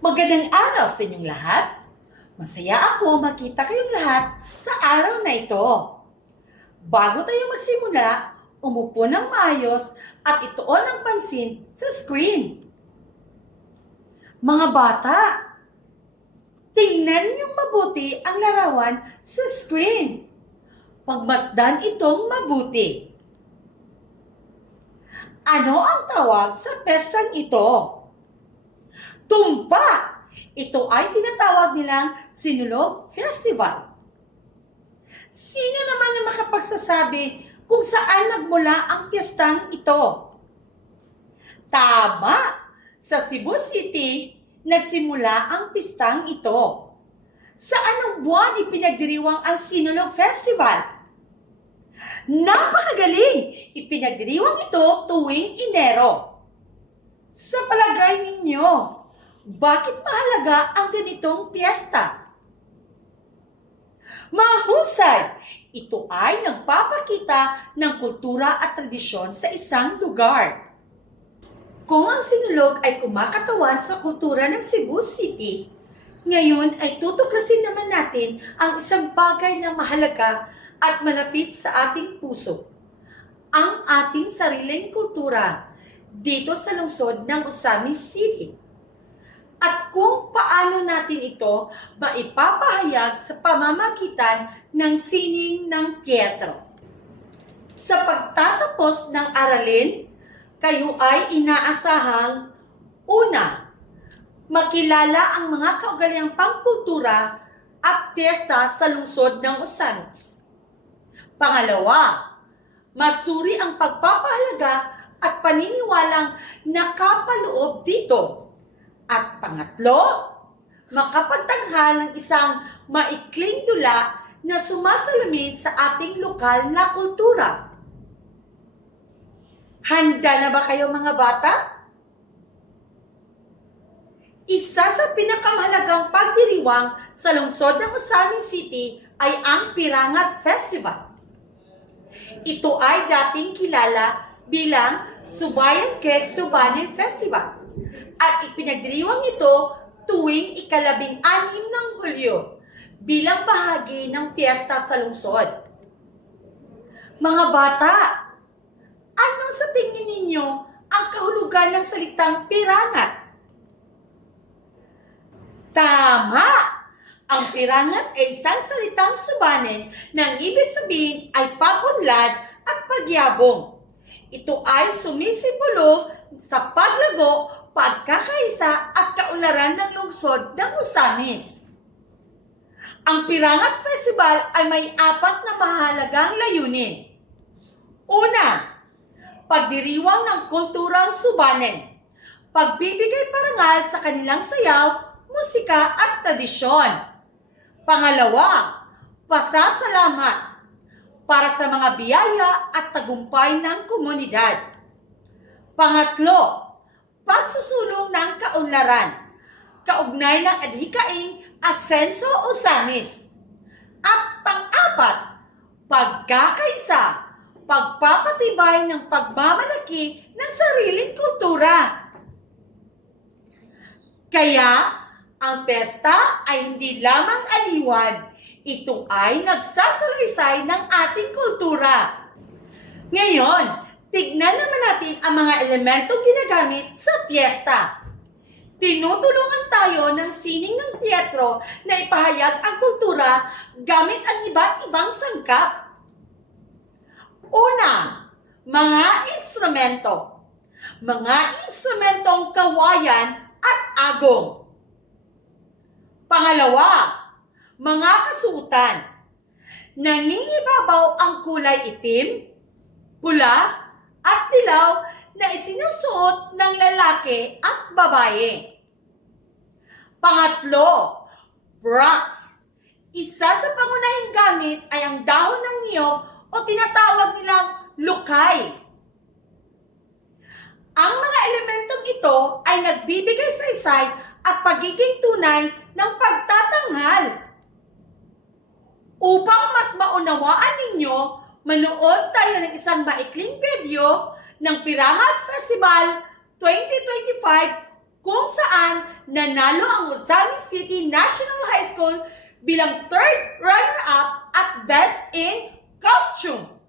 Magandang araw sa inyong lahat. Masaya ako makita kayong lahat sa araw na ito. Bago tayo magsimula, umupo ng maayos at ituon ang pansin sa screen. Mga bata, tingnan niyong mabuti ang larawan sa screen. Pagmasdan itong mabuti. Ano ang tawag sa pestang ito? Tumpa! Ito ay tinatawag nilang Sinulog Festival. Sino naman ang makapagsasabi kung saan nagmula ang piyestang ito? Tama! Sa Cebu City, nagsimula ang pistang ito. Sa anong buwan ipinagdiriwang ang Sinulog Festival? Napakagaling! Ipinagdiriwang ito tuwing Enero. Sa palagay ninyo, bakit mahalaga ang ganitong piyesta? Mahusay! Ito ay nagpapakita ng kultura at tradisyon sa isang lugar. Kung ang sinulog ay kumakatawan sa kultura ng Cebu City, ngayon ay tutuklasin naman natin ang isang bagay na mahalaga at malapit sa ating puso. Ang ating sariling kultura dito sa lungsod ng Osamis City. At kung paano natin ito maipapahayag sa pamamagitan ng sining ng teatro. Sa pagtatapos ng aralin, kayo ay inaasahang una, makilala ang mga kaugaliang pangkultura at piyesta sa lungsod ng Osamis. Pangalawa, masuri ang pagpapahalaga at paniniwalang nakapaloob dito. At pangatlo, makapagtanghal ng isang maikling dula na sumasalamin sa ating lokal na kultura. Handa na ba kayo mga bata? Isa sa pinakamahalagang pagdiriwang sa lungsod ng Osamis City ay ang Pirangat Festival. Ito ay dating kilala bilang Subayan Keg Subanen Festival. At ipinagdiriwang ito tuwing ika-16 ng Hulyo bilang bahagi ng piyesta sa lungsod. Mga bata, ano sa tingin ninyo ang kahulugan ng salitang pirangat? Tama! Ang pirangat ay isang salitang subanen na ang ibig sabihin ay pag-unlad at pagyabong. Ito ay sumisimbolo sa paglago, pagkakaisa at kaunlaran ng lungsod ng Osamis. Ang Pirangat Festival ay may 4 na mahalagang layunin. Una, pagdiriwang ng kulturang subanen. Pagbibigay parangal sa kanilang sayaw, musika at tradisyon. Pangalawa, pasasalamat para sa mga biyaya at tagumpay ng komunidad. Pangatlo, pagsusulong ng kaunlaran, kaugnay ng adhikaing Asenso Osamis. At pang-apat, pagkakaisa, pagpapatibay ng pagmamalaki ng sariling kultura. Kaya, ang pesta ay hindi lamang aliwan, ito ay nagsasalaysay ng ating kultura. Ngayon, tignan naman natin ang mga elementong ginagamit sa piyesta. Tinutulungan tayo ng sining ng teatro na ipahayag ang kultura gamit ang iba't ibang sangkap. Una, mga instrumento. Mga instrumentong kawayan at agong. Pangalawa, mga kasuotan. Nangingibabaw ang kulay itim, pula, at dilaw na isinusuot ng lalaki at babae. Pangatlo, props. Isa sa pangunahing gamit ay ang dahon ng niyog o tinatawag nilang lukay. Ang mga elementong ito ay nagbibigay saysay at pagiging tunay ng pagtatanghal. Upang mas maunawaan ninyo, manood tayo ng isang maikling video ng Pirangat Festival 2025 kung saan nanalo ang Ozamis City National High School bilang third runner-up at Best in Costume.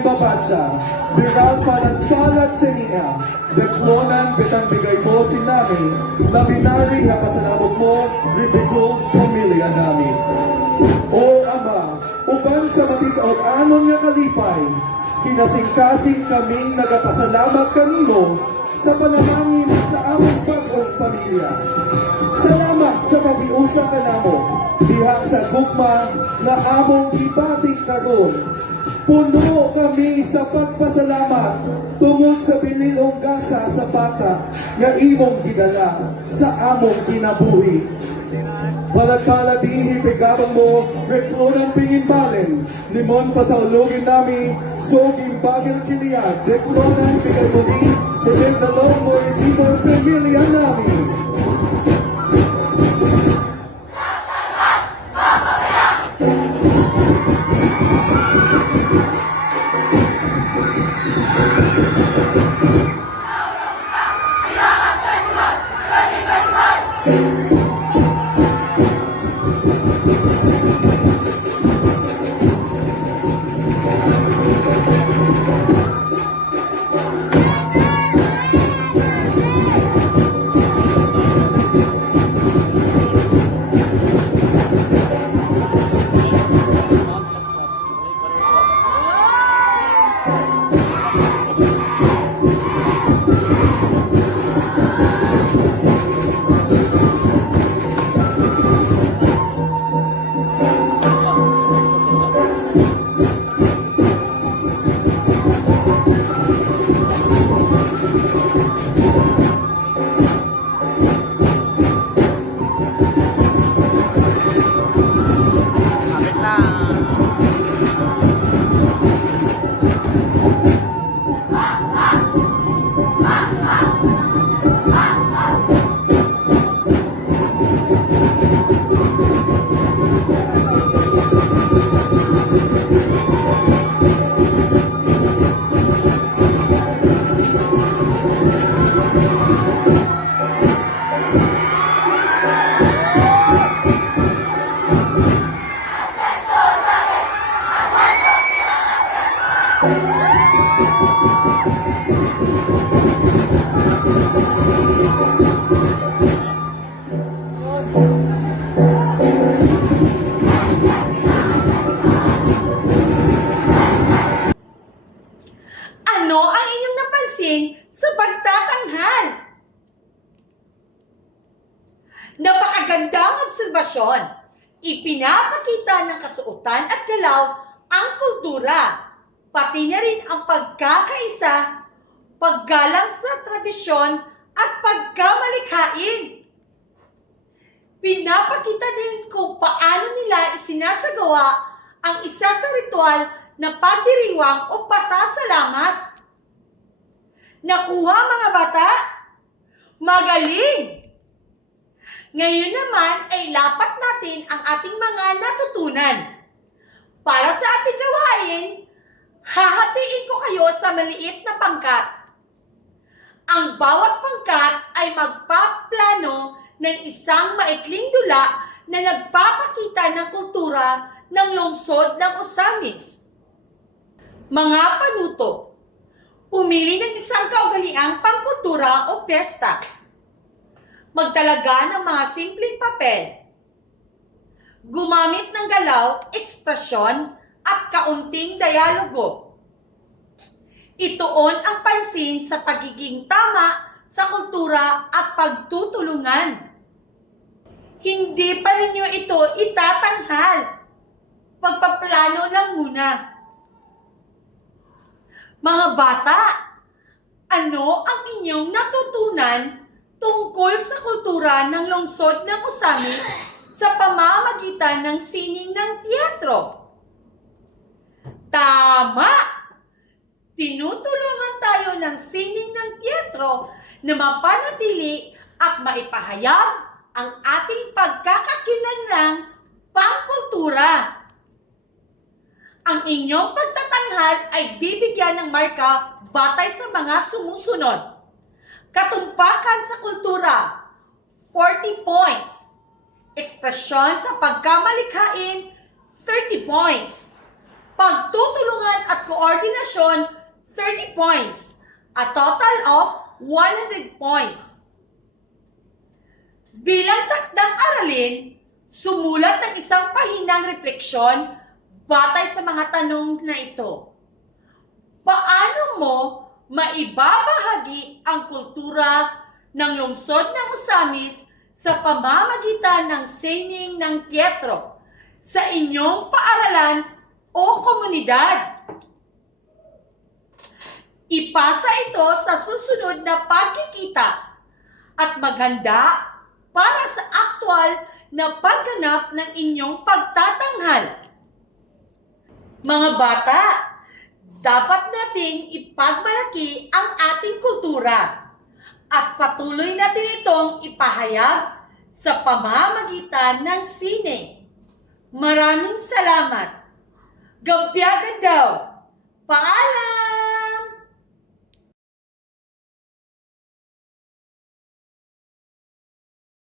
Babacha, Biral Palat Serina, Deklonan Betang Bigay mo si Nami, Labinari na pasalabog mo, Ribigog pamilya namin. O Ama, uban sa matitaog anon nga kalipay, kinasing-kasing kaming nagapasalamat kanimo sa panalangin sa aming pag akong pamilya. Salamat sa pag-iusap ka namo diha sa gugma na among ibati karon. Puno kami sa pagpasalamat tungod sa binilong gasa sa bata nga imong gidala sa among kinabuhi. Palagpala dihi pigabang mo, reklonang pingimbalin, limon pa sa ulogin nami, soging bagil kiliyad, reklonang bigay mo di, hiling dalong mo hindi mo pamilya nami. Ano ang inyong napansin sa pagtatanghal? Napakagandang obserbasyon. Ipinapakita ng kasuotan at galaw ang kultura, pati na rin ang pagkakaisa, paggalang sa tradisyon at pagkamalikhain. Pinapakita din kung paano nila isinasagawa ang isa sa ritual na pagdiriwang o pasasalamat. Nakuha mga bata? Magaling! Ngayon naman ay lapat natin ang ating mga natutunan. Para sa ating gawain, hahatiin ko kayo sa maliit na pangkat. Ang bawat pangkat ay magpaplano ng isang maikling dula na nagpapakita ng kultura ng lungsod ng Osamis. Mga panuto, pumili ng isang kaugaliang pangkultura o piyesta. Magtalaga ng mga simpleng papel. Gumamit ng galaw, ekspresyon, at kaunting dialogo. Ituon ang pansin sa pagiging tama sa kultura at pagtutulungan. Hindi pa ninyo ito itatanghal. Pagpaplano lang muna. Mga bata, ano ang inyong natutunan tungkol sa kultura ng lungsod ng Osamis sa pamamagitan ng sining ng teatro? Tama! Tinutulungan tayo ng sining ng teatro na mapanatili at maipahayag ang ating pagkakakilanlang pangkultura. Ang inyong pagtatanghal ay bibigyan ng marka batay sa mga sumusunod. Katumpakan sa kultura, 40 points. Ekspresyon sa pagkamalikhain, 30 points. Pagtutulungan at koordinasyon, 30 points. A total of 100 points. Bilang takdang aralin, sumulat ng isang pahinang refleksyon batay sa mga tanong na ito. Paano mo maibabahagi ang kultura ng lungsod ng Osamis sa pamamagitan ng sining ng Pietro sa inyong paaralan o komunidad. Ipasa ito sa susunod na pagkikita at maghanda para sa aktwal na pagganap ng inyong pagtatanghal. Mga bata, dapat nating ipagmalaki ang ating kultura at patuloy natin itong ipahayag sa pamamagitan ng sine. Maraming salamat. Gampyagan daw. Paalam!